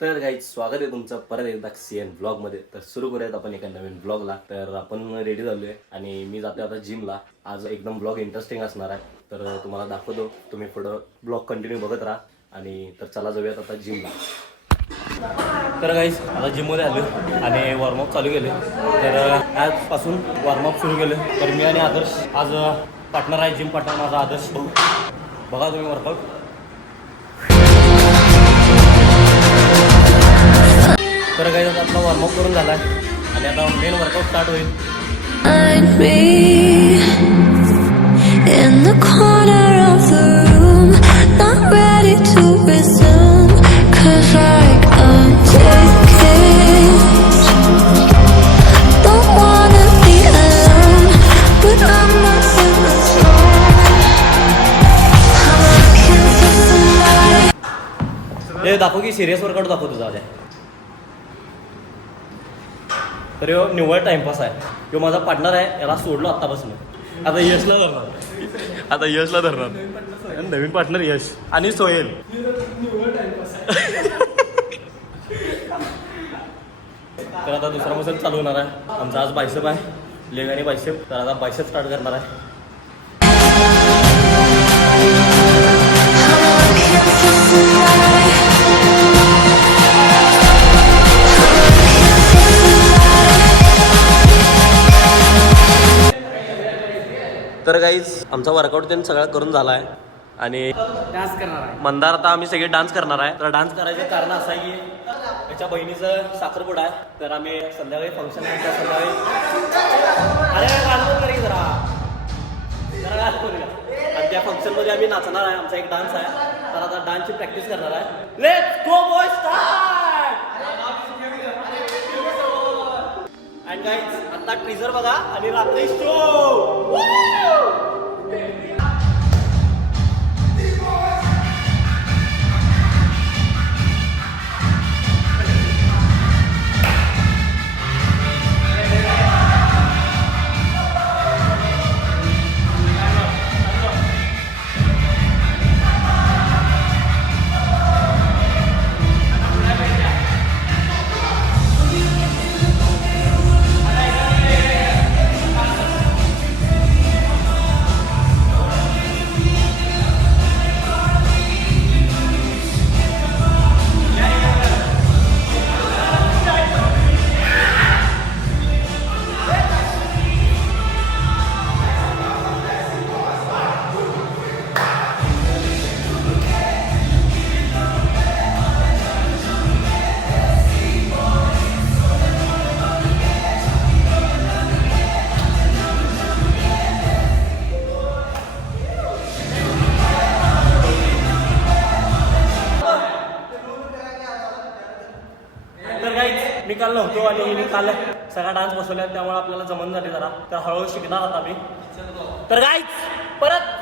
तर काही स्वागत आहे तुमचं परत एकदा सीएन ब्लॉगमध्ये. तर सुरू करूयात आपण एका नवीन ब्लॉगला. तर आपण रेडी झालोय आणि मी जातो आता जिमला. आज एकदम ब्लॉग इंटरेस्टिंग असणार आहे, तर तुम्हाला दाखवतो. तुम्ही पुढं ब्लॉग कंटिन्यू बघत राहा. आणि तर चला जाऊयात आता जिमला. तर गाईस आता जिममध्ये आलो आणि वॉर्मअप चालू केले. तर आजपासून वॉर्मअप सुरू केलं. तर मी आणि आदर्श आज पार्टनर आहे, जिम पार्टनर माझा आदर्श भाऊ. बघा तुम्ही वर्कआउट. तर काही आपला वॉर्मअप करून झाला आहे आणि आता मेन वर्कआउट स्टार्ट होईल. In the corner of the room, not ready to resume, 'cause like I'm taking, don't wanna be alone, but I'm not in the zone. I'm looking for somebody. हे दाखव की serious workout दाखव तुझा आल्या. तर ह्यो निव्वळ टाइमपास आहे. ह्यो माझा पार्टनर आहे, याला सोडलो आत्तापासून. आता यशला धरणार. नवीन पार्टनर यश आणि सोहेल. तर आता दुसरा मसल चालू होणार आहे. आमचा आज बायसेप आहे, लेग आणि बायसेप. तर आता बायसेप स्टार्ट करणार आहे. तर गाईज आमचा वर्कआउट त्यांनी सगळा करून झाला आहे आणि डान्स करणार आहे. मंदार आता आम्ही सगळे डान्स करणार आहे. तर डान्स करायचं कारण असं आहे की त्याच्या बहिणीचं साखरपुडा आहे. तर आम्ही संध्याकाळी फंक्शन आहे. संध्याकाळी अरे गाणं करी जरा करूया. आणि त्या फंक्शनमध्ये आम्ही नाचणार आहे. आमचा एक डान्स आहे. तर आता डान्सची प्रॅक्टिस करणार आहे. Let's go boy start. And guys आता ट्रीजर बघा आणि रात्री शो. मी काल नव्हतो आणि मी काल सगळा डान्स बसवला, त्यामुळे आपल्याला जमन झाले जरा. तर हळूहळू शिकणार आता मी. तर गाईज परत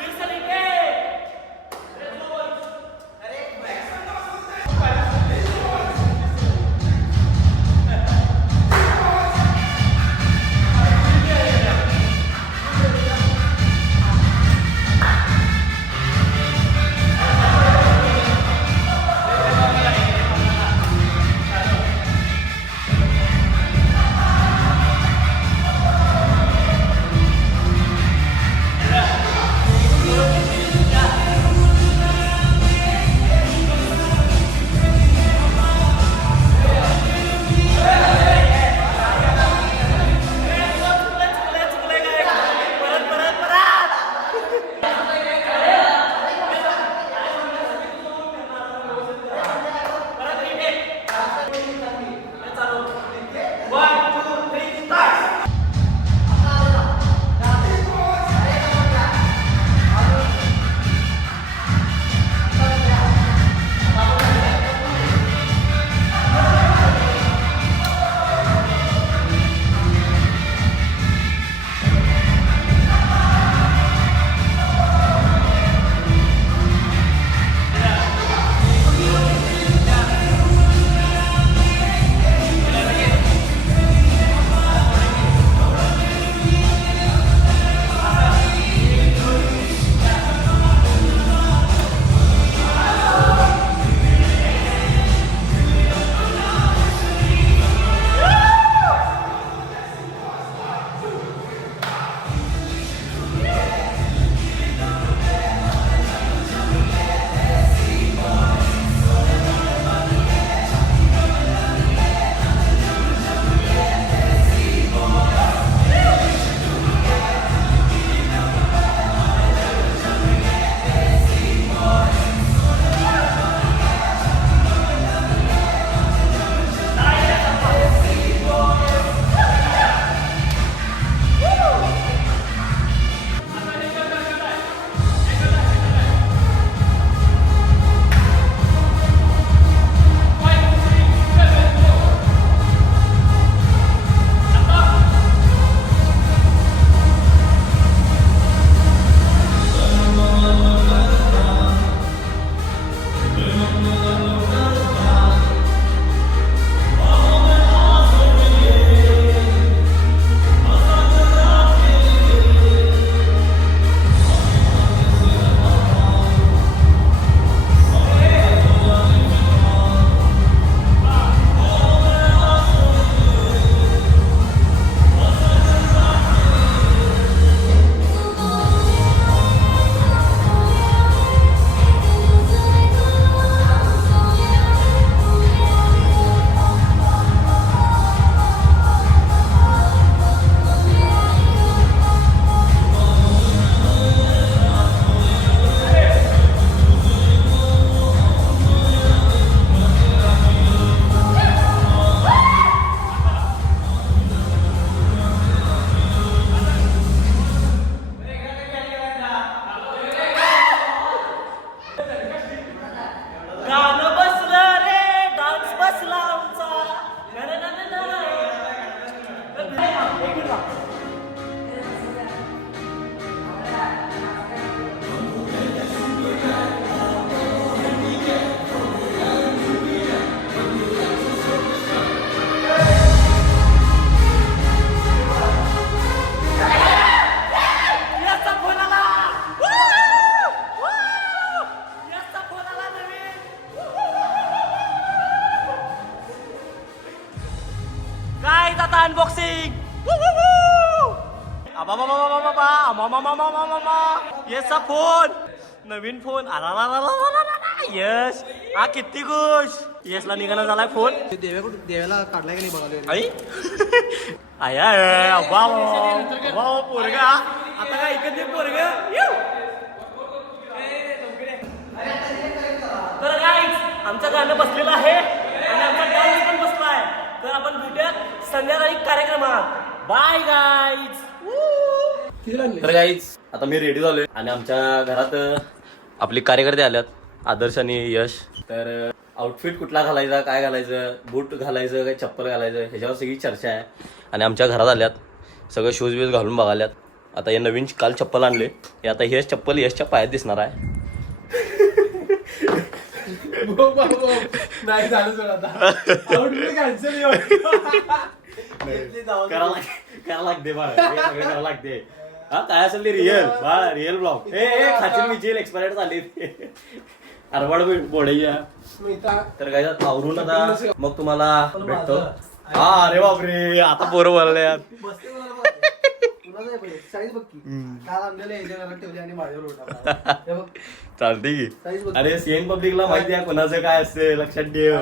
आता अनबॉक्सिंग. येसा फोन, नवीन फोन. यश हा किती खुश. यशला निघाला झालाय फोन. देवाला काढलाय का नाही बघायला. आई आया पोरगा आता काय ऐकत नाही पोरग. तर गाईज आमचं गाणं बसलेलं आहे आणि आमचा डान्स पण बसलाय. तर आपण भेटूया संध्याकाळी कार्यक्रमात. Bye guys. तर गाईज आता मी रेडी झालोय आणि आमच्या घरात आपले कार्यकर्ते आल्यात, आदर्श आणि यश. तर आउटफिट कुठला घालायचा, काय घालायचं, बूट घालायचं काय चप्पल घालायचं ह्याच्यावर सगळी चर्चा आहे. आणि आमच्या घरात आल्यात सगळं शूज बीज घालून बघाल्यात. आता हे नवीन काल चप्पल आणले, हे आता यश चप्पल यशच्या पायात दिसणार आहे. नाही झालं सोड आता. करा लागते करा लागते. हा काय असेल ते रिअल बाळा, रिअल ब्लॉग. हे खाचील मिचील एक्सपायर्ड झाली अरवाड बोडया. तर काय आवरून आता मग तुम्हाला भेटतो. हा अरे बापरे आता पोरं बोलले. चालते की. अरे सीएन पब्लिकला माहिती आहे कोणाचं काय असते, लक्षात ठेव.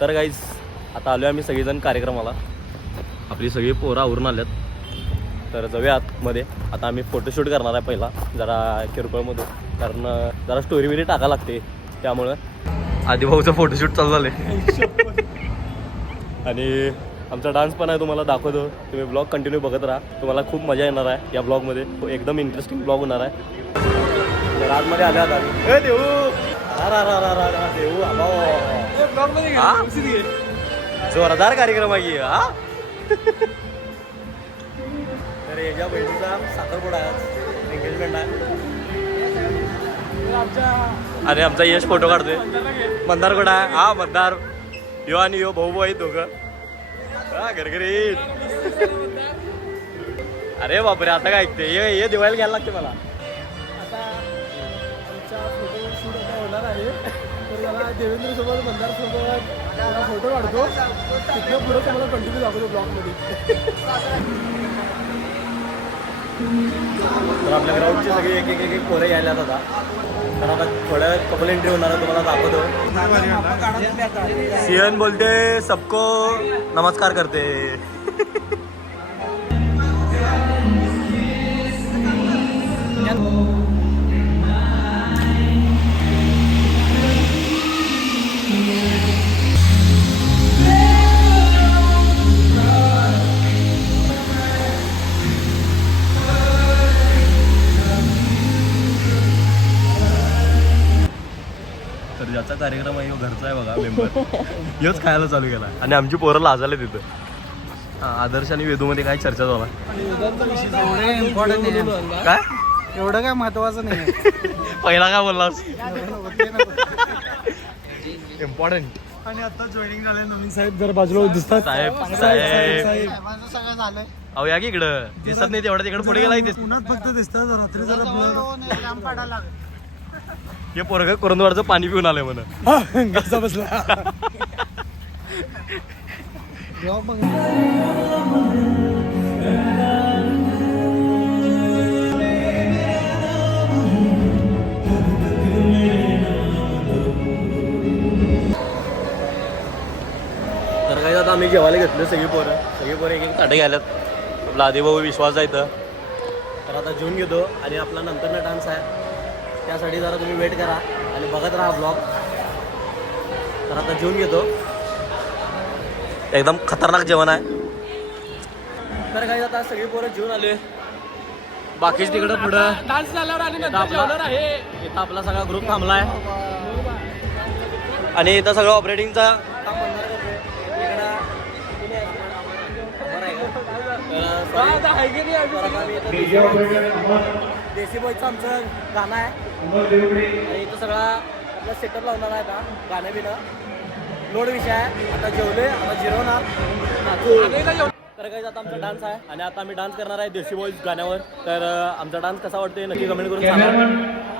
तर गाईज आता आलोय आम्ही सगळेजण कार्यक्रमाला. आपली सगळी पोरं आवरून आल्यात. तर जाऊया आतमध्ये. आता आम्ही फोटोशूट करणार आहे पहिला जरा किरकोळमध्ये, कारण जरा स्टोरी बिरी टाका लागते. त्यामुळं आदिभाऊचं फोटोशूट चालू झाले. आणि आमचा डान्स पण आहे, तुम्हाला दाखवतो. तुम्ही ब्लॉग कंटिन्यू बघत राहा, तुम्हाला खूप मजा येणार आहे या ब्लॉगमध्ये. एकदम इंटरेस्टिंग ब्लॉग होणार आहे. तर आतमध्ये आल्या आता देऊ जोरदार कार्यक्रम आहे हा. तर याच्या बहिणीचा साखरपुडा आहे, एंगेजमेंट आहे. आणि आमचा यश फोटो काढतोय. मंदार कुठं आहे? हा मंदार यो आणि यो भाऊ आहेत दोघं. हा घरघरीत. अरे बापरे आता काय ऐकते हे दिवाळीला घ्यायला लागते मला. आता आमचा फोटो शूट आता होणार आहे. तर मला देवेंद्र सोबत मंदार सोबत फोटो काढतो. तिथनं पुढे तुम्हाला कंटिन्यू दाखवतो ब्लॉगमध्ये. तर आपल्या ग्राउंडची सगळी एक एक एक पोरं यायला आता. तर आता थोड्या कपल एंट्री होणार आहे, तुम्हाला दाखवतो. सीएन बोलते सबको नमस्कार करते. तर ज्याचा कार्यक्रम आहे घरचा आहे बघा मेंबर, योच खायला चालू केला. आणि आमची पोरं लाजाले तिथं. आदर्श आणि वेदूमध्ये काय चर्चा झाला. काय एवढं काय महत्वाचं नाही. पहिला काय बोललास इम्पॉर्टंट. आणि आता जॉईनिंग झाले नवीन साहेब जरा बाजूला दिसतात. साहेब सगळं झालंय. अहो या की इकडं दिसत नाही तेवढं, तिकडे पुढे गेला पुण्यात फक्त दिसतात. रात्री जरा हे पोरग कुरुंदवाडचं पाणी पिऊन आलंय म्हणून कसा बसला. तर काही आता आम्ही जेवायला घेतलं सगळी पोरं एक एक ताटे घ्यायलात. आपला आदिभाऊ विश्वास आहे इथं. तर आता जेवून घेतो आणि आपला नंतरनं डान्स आहे, त्यासाठी जरा तुम्ही वेट करा आणि बघत राहा ब्लॉग. तर आता जेवून घेतो, एकदम खतरनाक जेवण आहे. तर काही आता सगळी पोरं जेवून आले. बाकीच तिकडं पुढं डान्स झाल्यावर आणि इथं आपला सगळा ग्रुप थांबलाय आणि इथं सगळं ऑपरेटिंगचा काम बनणार करतोय. देसी बॉयचं आमचं गाणं आहे आणि इथं सगळा आपला सेटअप लावणार आहे. आता गाणं बिणं लोड विषय आहे. आता जेवले, आता जिरवणार. तर काही आता आमचा डान्स आहे आणि आता आम्ही डान्स करणार आहे देसी बॉयज गाण्यावर. तर आमचा डान्स कसा वाटतोय नक्की कमेंट करून सांगा.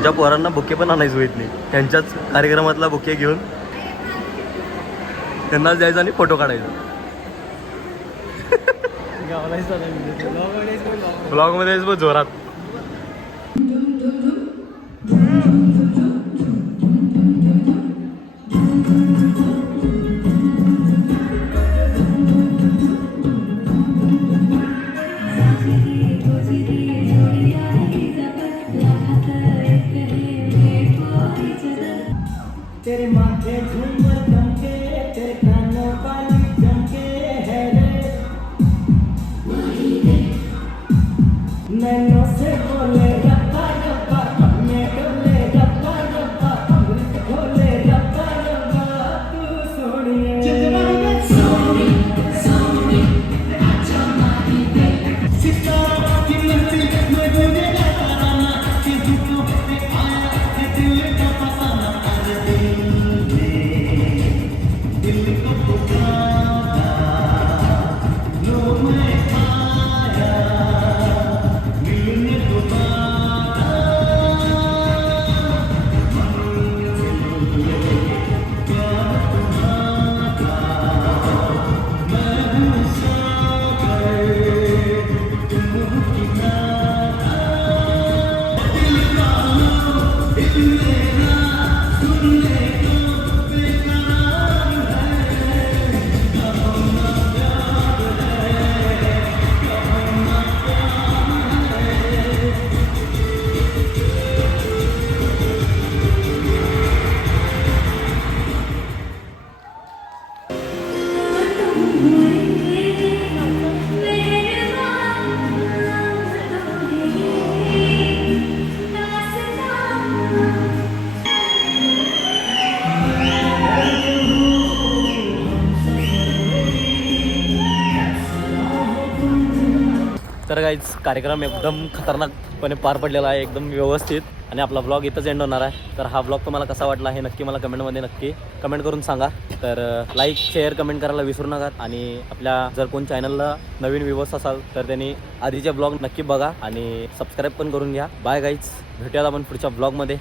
आमच्या पोरांना बुके पण आणायचं होत नाही, त्यांच्याच कार्यक्रमातला बुके घेऊन त्यांनाच द्यायचं आणि फोटो काढायचा. ब्लॉगमध्येच बघ जोरात. तेरे माथे झूमर चमके, तेरे कानों वाली चमके है रे, नैनों से बोले रब्बा रब्बा, में डोले रब्बा रब्बा, अमृत खोले रब्बा रब्बा, तू सोनिए सितारों की महफिल में तुझे लगाना, कि तू पे आया कि दिल का फसाना, अरे दिल को पुकारा, लो मैं आया मिलने दोबारा, प्यार तुम्हारा मैं हूँ सागर, तुम हो किनारा, दिल वालों एक मेरा सुनने को बेकरार है, कहो ना प्यार है, कहो ना प्यार है. तर काहीच कार्यक्रम एकदम खतरनाकपणे पार पडलेला आहे, एकदम व्यवस्थित. आणि आपला व्लॉग इथंच एंड होणार आहे. तर हा व्लॉग तुम्हाला कसा वाटला हे नक्की मला कमेंटमध्ये नक्की कमेंट करून सांगा. तर लाईक शेअर कमेंट करायला विसरू नका. आणि आपल्या जर कोण चॅनलला नवीन व्ह्यूअर्स असाल तर त्यांनी आधीचे व्लॉग नक्की बघा आणि सबस्क्राईब पण करून घ्या. बाय गाईज, भेटूयात आपण पुढच्या व्लॉगमध्ये.